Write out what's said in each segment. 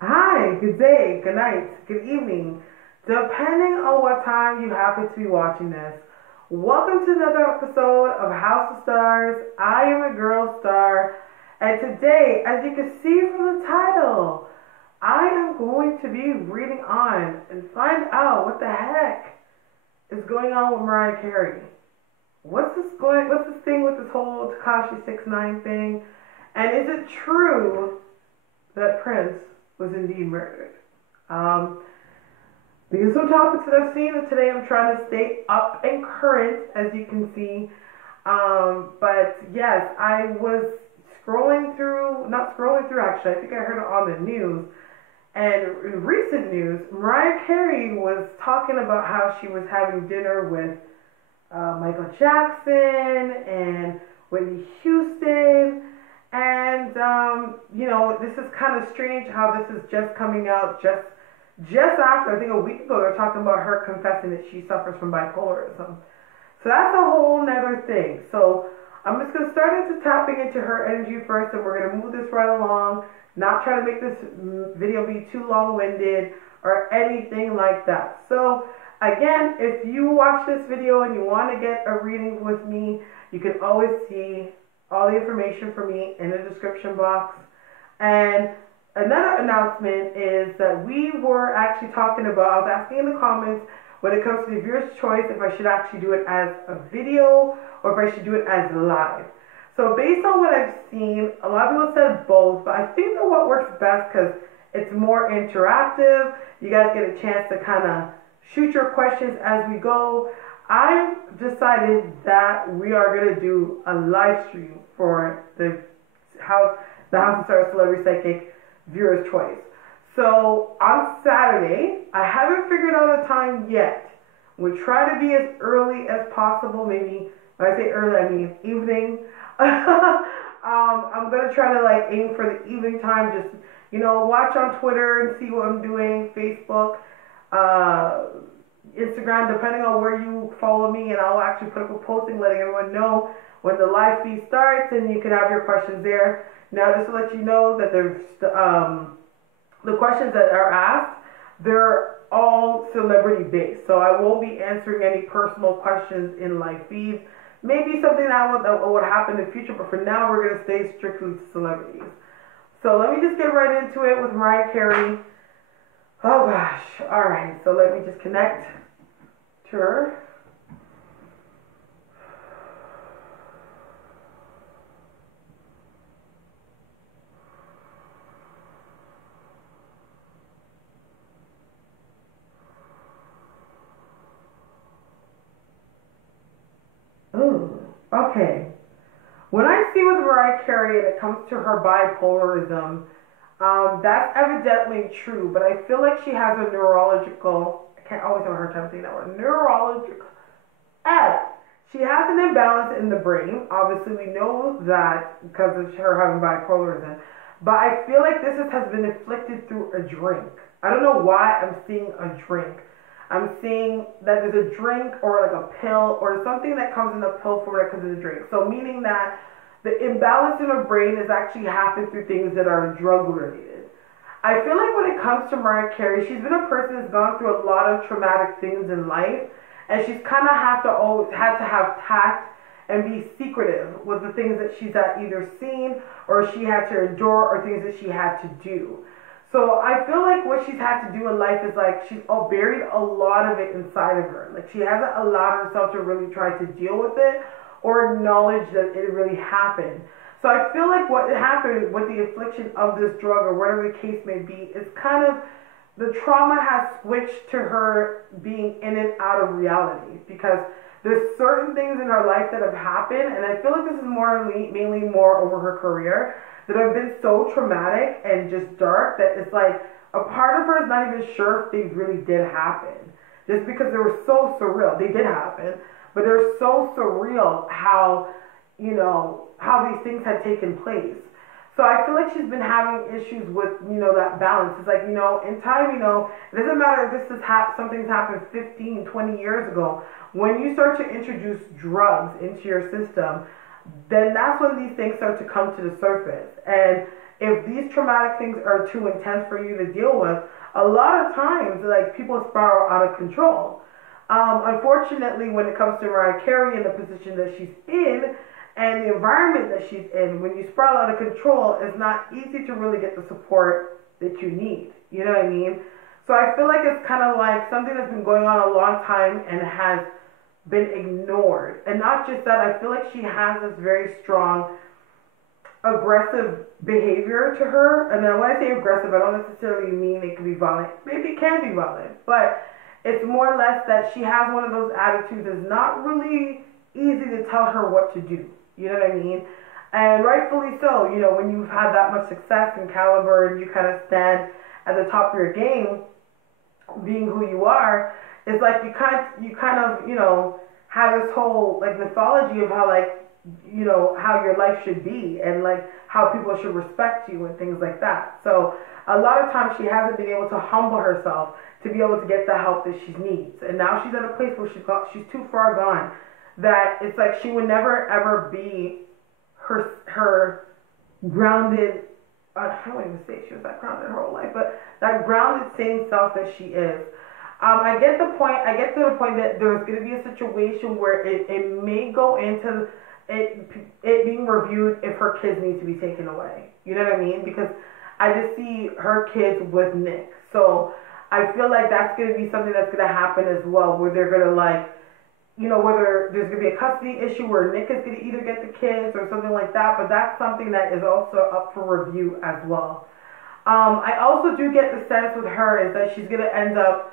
Hi, good day, good night, good evening, depending on what time you happen to be watching this. Welcome to another episode of House of Stars. I am a girl Starre, and today, as you can see from the title, I am going to be reading on and find out what the heck is going on with Mariah Carey. What's this thing with this whole Takashi 6ix9ine thing? And is it true that Prince was indeed murdered? These are some topics that I've seen, and today I'm trying to stay up and current, as you can see. But yes, I was not scrolling through actually, I think I heard it on the news. And in recent news, Mariah Carey was talking about how she was having dinner with Michael Jackson and Whitney Houston. And, this is kind of strange how this is just coming out just after, I think a week ago, they're talking about her confessing that she suffers from bipolarism. So that's a whole nother thing. So I'm just going to start into tapping into her energy first, and we're going to move this right along, not try to make this video be too long-winded or anything like that. So again, if you watch this video and you want to get a reading with me, you can always see all the information for me in the description box. And another announcement is that we were actually talking about, I was asking in the comments when it comes to the viewer's choice if I should actually do it as a video or if I should do it as live. So based on what I've seen, a lot of people said both, but I think that what works best because it's more interactive. You guys get a chance to kind of shoot your questions as we go. I've decided that we are going to do a live stream for the House of Starre Celebrity Psychic Viewer's Choice. So on Saturday, I haven't figured out a time yet. We'll try to be as early as possible. Maybe when I say early, I mean evening. I'm going to try to aim for the evening time. Just, watch on Twitter and see what I'm doing, Facebook, Instagram, depending on where you follow me, and I'll actually put up a posting letting everyone know when the live feed starts, and you can have your questions there. Now, just to let you know that there's the questions that are asked, they're all celebrity based, so I won't be answering any personal questions in live feed. Maybe something that would happen in the future, but for now, we're going to stay strictly to celebrities. So let me just get right into it with Mariah Carey. Oh gosh, alright, so let me just connect to her. Ooh, okay. When I see with Mariah Carey and it comes to her bipolarism, that's evidently true, but I feel like she has a neurological, I can't always have a hard time saying that word, she has an imbalance in the brain. Obviously, we know that because of her having bipolarism, but I feel like this has been inflicted through a drink. I don't know why I'm seeing a drink. I'm seeing that there's a drink or like a pill or something that comes in a pill form that comes in a drink. So meaning that the imbalance in her brain is actually happening through things that are drug related. I feel like when it comes to Mariah Carey, she's been a person that's gone through a lot of traumatic things in life, and she's kind of always had to have tact and be secretive with the things that she's either seen or she had to endure or things that she had to do. So I feel like what she's had to do in life is she's buried a lot of it inside of her. She hasn't allowed herself to really try to deal with it or acknowledge that it really happened. So I feel like what happened with the affliction of this drug or whatever the case may be is kind of the trauma has switched to her being in and out of reality, because there's certain things in her life that have happened, and I feel like this is mainly more over her career, that have been so traumatic and just dark that it's a part of her is not even sure if they really did happen. Just because they were so surreal. They did happen, but they're so surreal how these things had taken place. So I feel like she's been having issues with, that balance. It's in time, it doesn't matter if something's happened 15, 20 years ago. When you start to introduce drugs into your system, then that's when these things start to come to the surface. And if these traumatic things are too intense for you to deal with, a lot of times, like, people spiral out of control. Unfortunately, when it comes to Mariah Carey and the position that she's in and the environment that she's in, when you spiral out of control, it's not easy to really get the support that you need. You know what I mean? So I feel like it's kind of like something that's been going on a long time and has been ignored. And not just that, I feel like she has this very strong aggressive behavior to her. And then when I say aggressive, I don't necessarily mean it can be violent. Maybe it can be violent, but it's more or less that she has one of those attitudes that's not really easy to tell her what to do. You know what I mean? And rightfully so. You know, when you've had that much success and caliber and you kind of stand at the top of your game, being who you are, it's like you kind of, you know, have this whole like mythology of how, like, you know, how your life should be and like how people should respect you and things like that. So a lot of times she hasn't been able to humble herself to be able to get the help that she needs. And now she's at a place where she's too far gone that it's like she would never ever be her grounded, I don't even say she was that grounded her whole life, but that grounded same self that she is. I get to the point that there's going to be a situation where it may go into it being reviewed if her kids need to be taken away. You know what I mean? Because I just see her kids with Nick. So I feel like that's going to be something that's going to happen as well, where they're going to, like, you know, whether there's going to be a custody issue where Nick is going to either get the kids or something like that. But that's something that is also up for review as well. I also do get the sense with her is that she's going to end up,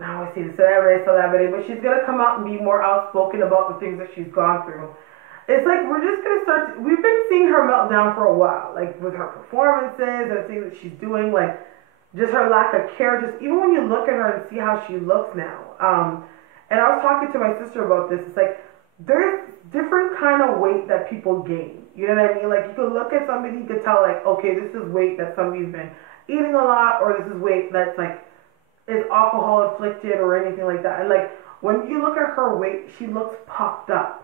now I see the celebrity, but she's going to come out and be more outspoken about the things that she's gone through. It's like we're just going to we've been seeing her melt down for a while, like with her performances and things that she's doing, like just her lack of care, just even when you look at her and see how she looks now. And I was talking to my sister about this. It's like there's different kind of weight that people gain. You know what I mean? Like you could look at somebody, you could tell like, okay, this is weight that somebody's been eating a lot, or this is weight that's like is alcohol afflicted or anything like that. And like when you look at her weight, she looks puffed up.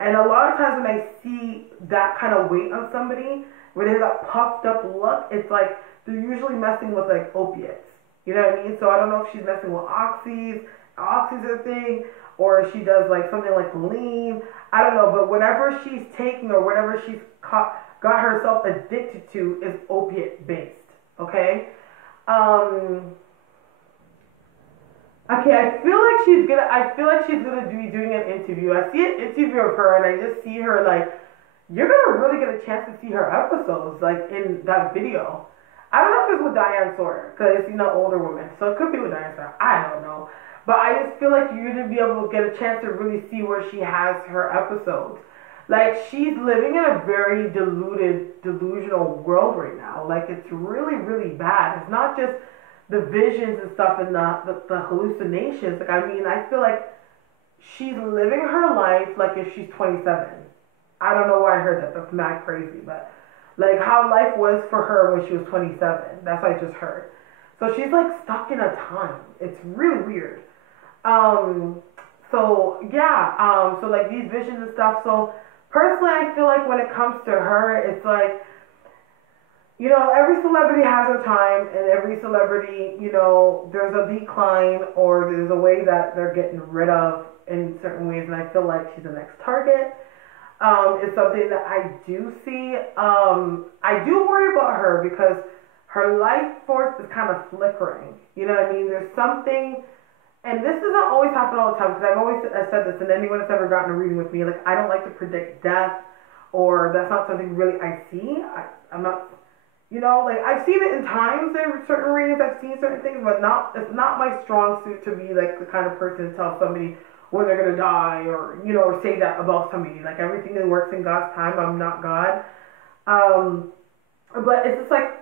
And a lot of times when I see that kind of weight on somebody, where they have that puffed up look, it's like they're usually messing with like opiates. You know what I mean? So I don't know if she's messing with oxys are a thing, or if she does like something like lean. I don't know, but whatever she's taking or whatever she's got herself addicted to is opiate based. Okay. Okay, I feel like she's gonna be doing an interview. I see an interview of her, and I just see her like, you're gonna really get a chance to see her episodes, like in that video. I don't know if it's with Diane Sawyer, because it's, you know, older woman, so it could be with Diane Sawyer. I don't know, but I just feel like you're gonna be able to get a chance to really see where she has her episodes. Like she's living in a very delusional world right now. Like it's really, really bad. It's not just the visions and stuff and the hallucinations. Like, I mean, I feel like she's living her life like if she's 27. I don't know why I heard that. That's mad crazy. But, like, how life was for her when she was 27. That's what I just heard. So she's, like, stuck in a time. It's really weird. So, yeah. So, like, these visions and stuff. So, personally, I feel like when it comes to her, it's like, you know, every celebrity has her time, and every celebrity, you know, there's a decline or there's a way that they're getting rid of in certain ways, and I feel like she's the next target. It's something that I do see. I do worry about her because her life force is kind of flickering. You know what I mean? There's something, and this doesn't always happen all the time, because I've said this, and anyone that's ever gotten a reading with me, like, I don't like to predict death, or that's not something really I see. I'm not... You know, like, I've seen it in times in certain readings, I've seen certain things, but it's not my strong suit to be, like, the kind of person to tell somebody when they're going to die or, you know, or say that about somebody. Like, everything that works in God's time, I'm not God. But it's just, like,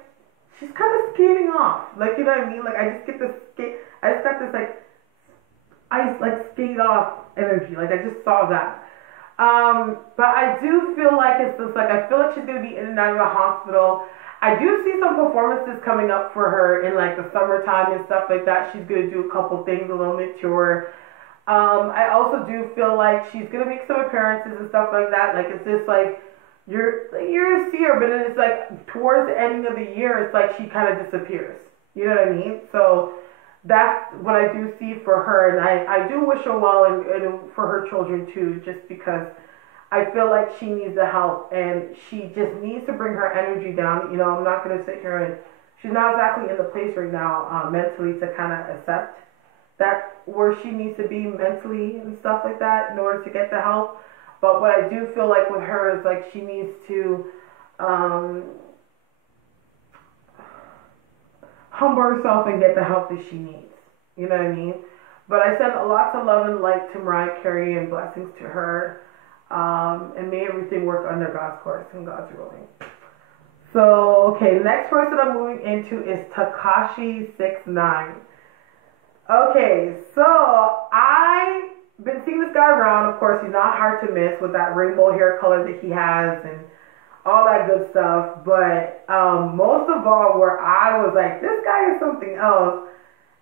she's kind of skating off. Like, you know what I mean? Like, I just got this, skate off energy. Like, I just saw that. But I do feel like it's just, like, I feel like she's going to be in and out of the hospital. I do see some performances coming up for her in like the summertime and stuff like that. She's going to do a couple things a little mature. I also do feel like she's going to make some appearances and stuff like that. Like it's just like you see her, but then it's like towards the ending of the year, it's like she kind of disappears. You know what I mean? So that's what I do see for her, and I do wish her well, and for her children too, just because I feel like she needs the help, and she just needs to bring her energy down. You know, I'm not gonna sit here and she's not exactly in the place right now mentally to kind of accept that where she needs to be mentally and stuff like that in order to get the help. But what I do feel like with her is like she needs to humble herself and get the help that she needs. You know what I mean? But I send lots of love and light to Mariah Carey and blessings to her. And may everything work under God's course and God's ruling. So, okay, the next person I'm moving into is Takashi 69. Okay, so I've been seeing this guy around. Of course, he's not hard to miss with that rainbow hair color that he has and all that good stuff. But most of all, where I was like, this guy is something else,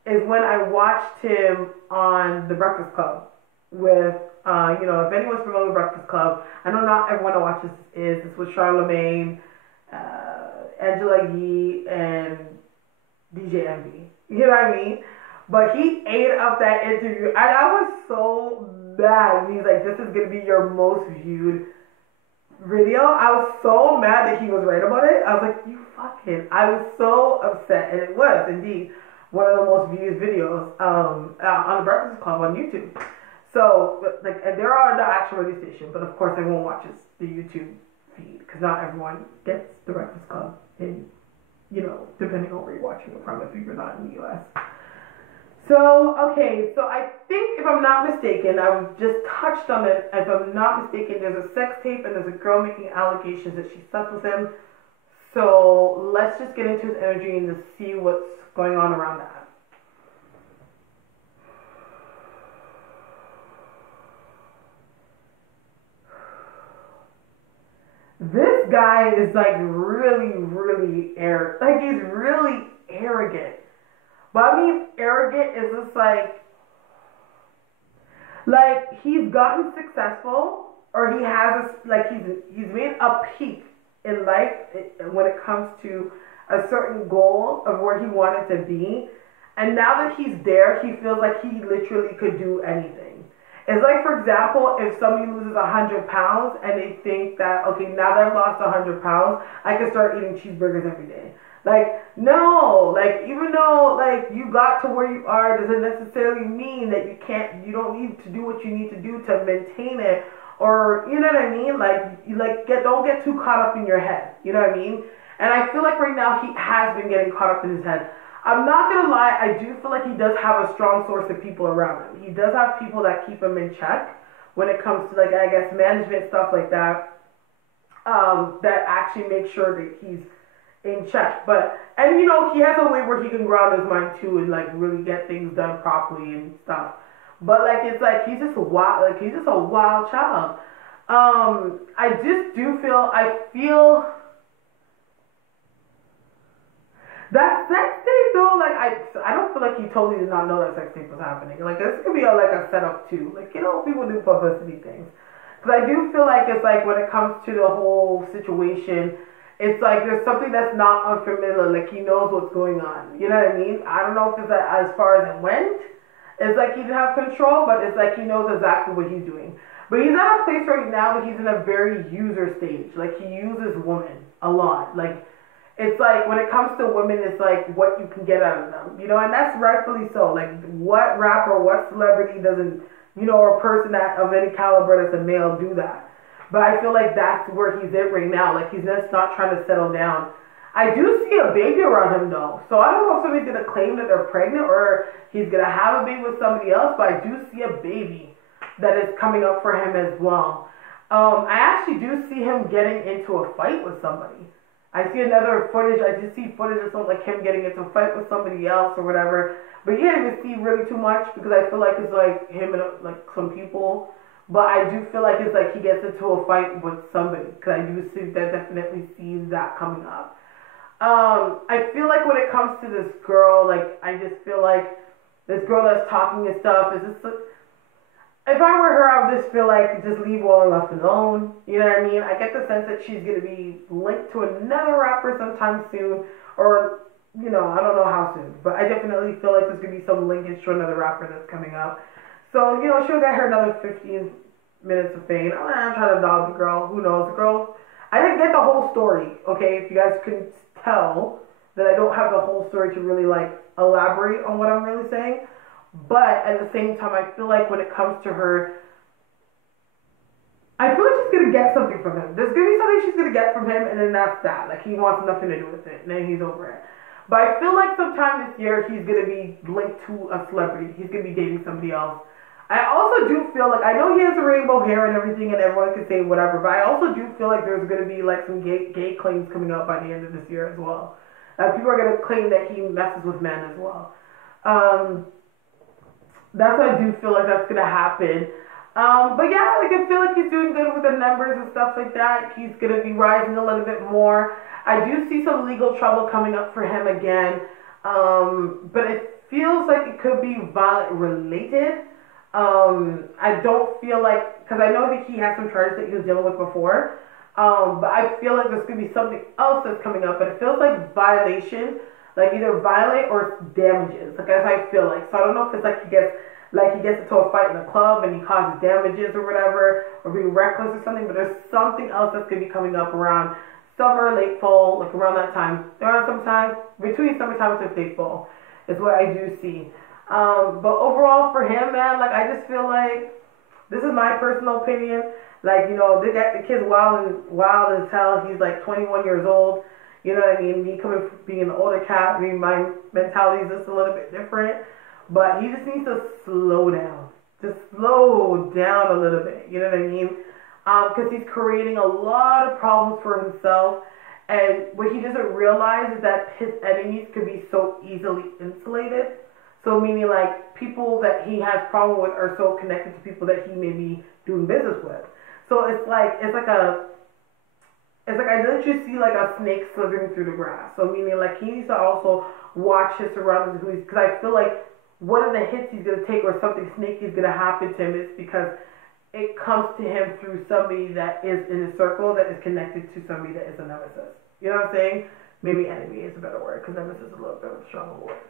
is when I watched him on The Breakfast Club with, you know, if anyone's familiar with Breakfast Club, I know not everyone that watches is. This was Charlamagne, Angela Yee, and DJ Envy. You know what I mean? But he ate up that interview, and I was so mad. He's like, this is going to be your most viewed video. I was so mad that he was right about it. I was like, you fucking. I was so upset, and it was indeed one of the most viewed videos on The Breakfast Club on YouTube. So, like, and there are the actual radio station, but of course everyone watches the YouTube feed, because not everyone gets The Breakfast Club, and, you know, depending on where you're watching it from, if you're not in the U.S. So, okay, so I think, if I'm not mistaken, I just touched on it, if I'm not mistaken, there's a sex tape, and there's a girl making allegations that she slept with him. So, let's just get into his energy and just see what's going on around that. This guy is like really, really he's really arrogant. But I mean, arrogant is just like he's gotten successful, or he has he's made a peak in life when it comes to a certain goal of where he wanted to be, and now that he's there, he feels like he literally could do anything. It's like, for example, if somebody loses 100 pounds and they think that, okay, now that I've lost 100 pounds, I can start eating cheeseburgers every day. Like, no, like, even though, like, you got to where you are, doesn't necessarily mean that you don't need to do what you need to do to maintain it, or, you know what I mean? Don't get too caught up in your head, you know what I mean? And I feel like right now he has been getting caught up in his head. I'm not going to lie, I do feel like he does have a strong source of people around him. He does have people that keep him in check when it comes to, like, I guess, management, stuff like that, that actually make sure that he's in check. And you know, he has a way where he can ground his mind too and, like, really get things done properly and stuff. But, like, it's like he's just a wild child. I feel that sex tape, though, like, I don't feel like he totally did not know that sex tape was happening. Like, this could be a setup, too. Like, you know, people do publicity things. Because I do feel like it's like when it comes to the whole situation, it's like there's something that's not unfamiliar. Like, he knows what's going on. You know what I mean? I don't know if it's as far as it went. It's like he didn't have control, but it's like he knows exactly what he's doing. But he's at a place right now that he's in a very user stage. Like, he uses women a lot. Like, it's like, when it comes to women, it's like what you can get out of them, you know, and that's rightfully so. Like, what rapper, what celebrity doesn't, you know, or person that of any caliber that's a male do that? But I feel like that's where he's at right now. Like, he's just not trying to settle down. I do see a baby around him, though. So I don't know if somebody's going to claim that they're pregnant or he's going to have a baby with somebody else, but I do see a baby that is coming up for him as well. I actually do see him getting into a fight with somebody. I see another footage. I just see footage of something like him getting into a fight with somebody else or whatever. But you can't even see really too much because I feel like it's like him and like some people. But I do feel like it's like he gets into a fight with somebody because I do see that, definitely see that coming up. I feel like when it comes to this girl, like, I just feel like this girl that's talking and stuff is just, if I were her, I would just feel like just leave well and left alone. You know what I mean? I get the sense that she's gonna be linked to another rapper sometime soon, or I don't know how soon, but I definitely feel like there's gonna be some linkage to another rapper that's coming up. So she'll get her another 15 minutes of fame. I'm trying to dog the girl. Who knows? The girl. I didn't get the whole story. Okay, if you guys can tell that I don't have the whole story to really like elaborate on what I'm really saying. But at the same time, I feel like when it comes to her, I feel like she's gonna get something from him. There's gonna be something she's gonna get from him, and then that's that. Like he wants nothing to do with it, and then he's over it. But I feel like sometime this year he's gonna be linked to a celebrity. He's gonna be dating somebody else. I also do feel like, I know he has the rainbow hair and everything, and everyone can say whatever, but I also do feel like there's gonna be like some gay claims coming up by the end of this year as well. People are gonna claim that he messes with men as well. That's what I do feel like that's gonna happen. But yeah, like I feel like he's doing good with the numbers and stuff like that. He's gonna be rising a little bit more. I do see some legal trouble coming up for him again, but it feels like it could be violent related. I don't feel like, because I know that he had some charges that he was dealing with before, but I feel like there's gonna be something else that's coming up, but it feels like violation. Like either violent or damages. Like as I feel like. So I don't know if it's like he gets into a fight in a club and he causes damages or whatever, or being reckless or something, but there's something else that's gonna be coming up around summer, late fall, like around that time. Around sometime between summertime and late fall is what I do see. But overall for him, man, like I just feel like this is my personal opinion. Like, they got the kid's wild as hell. He's like 21 years old. You know what I mean? Me coming from being an older cat, I mean, my mentality is just a little bit different. But he just needs to slow down. Just slow down a little bit. You know what I mean? Because he's creating a lot of problems for himself. And what he doesn't realize is that his enemies could be so easily insulated. So meaning like people that he has problem with are so connected to people that he may be doing business with. So it's like I literally see like a snake slithering through the grass. So meaning like he needs to also watch his surroundings, because I feel like one of the hits he's gonna take or something snaky is gonna happen to him is because it comes to him through somebody that is in his circle that is connected to somebody that is a nemesis. You know what I'm saying? Maybe enemy is a better word, because nemesis is a little bit of a stronger word.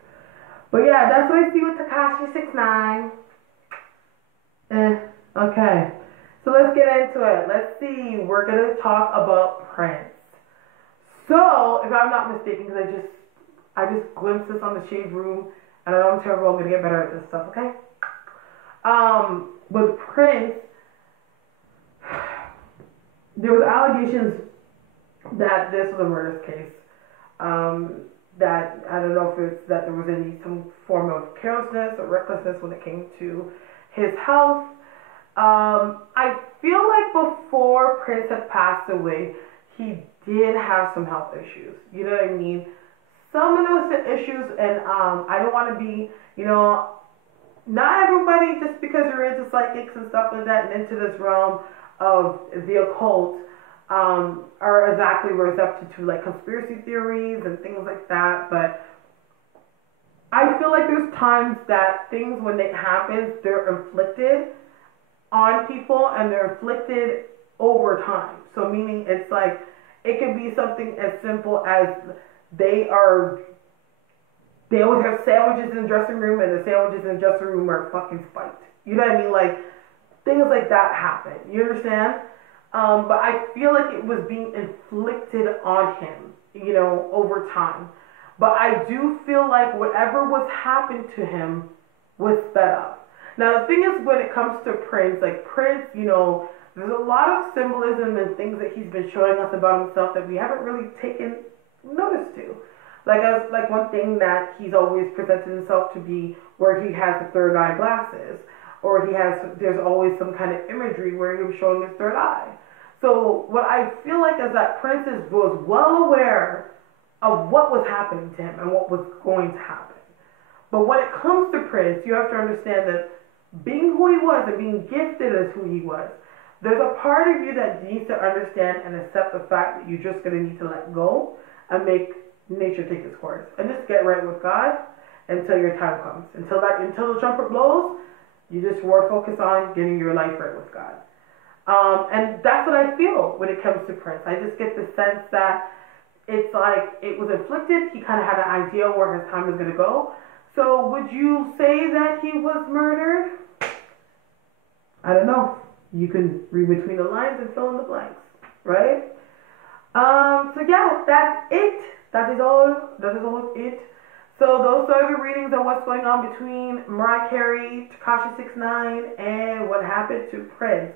But yeah, that's what I see with Takashi 6ix9ine. Okay. So let's get into it. Let's see. We're going to talk about Prince. So, if I'm not mistaken, because I just glimpsed this on the Shade Room, and I know I'm terrible, I'm going to get better at this stuff, okay? With Prince, there was allegations that this was a murder case. That, I don't know if it's that there was some form of carelessness or recklessness when it came to his health. I feel like before Prince had passed away, he did have some health issues. You know what I mean? Some of those issues, and I don't want to be, not everybody, just because you're into psychics and stuff like that and into this realm of the occult, are exactly receptive to like conspiracy theories and things like that. But I feel like there's times that things, when it happens, they're inflicted on people and they're inflicted over time. So meaning it's like, it could be something as simple as they always have sandwiches in the dressing room and the sandwiches in the dressing room are fucking spiked. You know what I mean? Like, things like that happen. You understand? But I feel like it was being inflicted on him, over time. But I do feel like whatever was happened to him was sped up. Now, the thing is, when it comes to Prince, like Prince, there's a lot of symbolism and things that he's been showing us about himself that we haven't really taken notice to. Like one thing that he's always presented himself to be, where he has the third eye glasses, or there's always some kind of imagery where he was showing his third eye. So what I feel like is that Prince was well aware of what was happening to him and what was going to happen. But when it comes to Prince, you have to understand that being who he was and being gifted as who he was, there's a part of you that needs to understand and accept the fact that you're just going to need to let go and make nature take its course. And just get right with God until your time comes. Until the trumpet blows, You just were focused on getting your life right with God. And that's what I feel when it comes to Prince. I just get the sense that it's like it was inflicted. He kind of had an idea where his time was going to go. So would you say that he was murdered? I don't know. You can read between the lines and fill in the blanks, right? So yeah, that's it. That is all it. So those are the readings of what's going on between Mariah Carey, Takashi 6ix9ine, and what happened to Prince.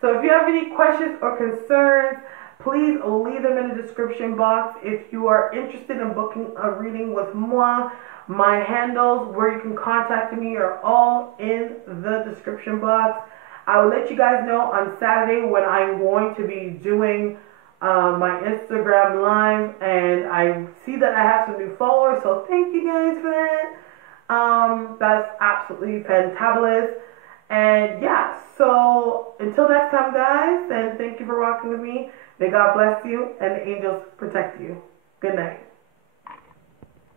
So if you have any questions or concerns, please leave them in the description box. If you are interested in booking a reading with moi, my handles where you can contact me are all in the description box. I will let you guys know on Saturday when I'm going to be doing my Instagram live, and I see that I have some new followers, so thank you guys for that. That's absolutely fantabulous. And yeah, so until next time, guys, and thank you for rocking with me. May God bless you and the angels protect you. Good night.